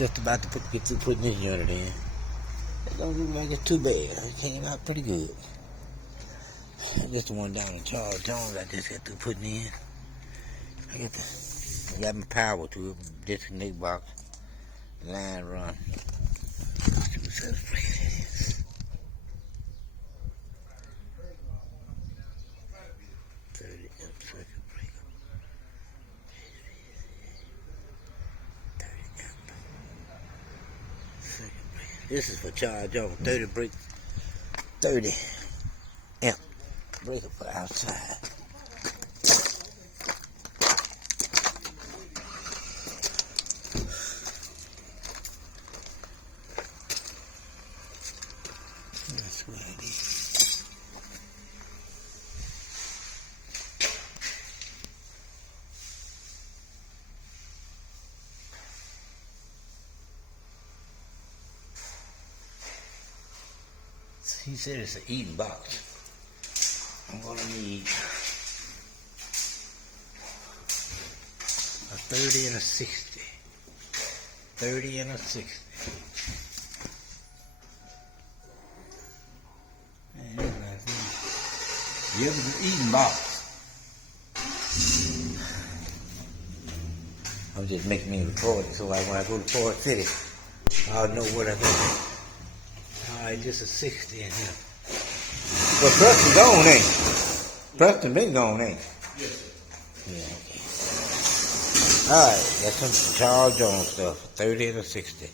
just about to get through putting this unit in. It don't look like it's too bad. It came out pretty good. This the one down in Charles Jones I just got through putting in. I got my power to it, disconnect box, line run. Let's see what breaker that is. 30 amp circuit breaker. 30 amp circuit breaker. This is for Charles Jones. 30 amp breaker for outside. That's what it is. He said it's an eating box. I'm gonna need a 30 and a 60. 30 and a 60. Yeah, it was an eating box. I'm just making me record it so like when I go to Forest City, I'll know what I got. Alright, just a 60 in here. Well, Preston gone, ain't he? Preston been gone, ain't he? Yes. Yeah, okay. Alright, that's some Charles Jones stuff. 30 and a 60.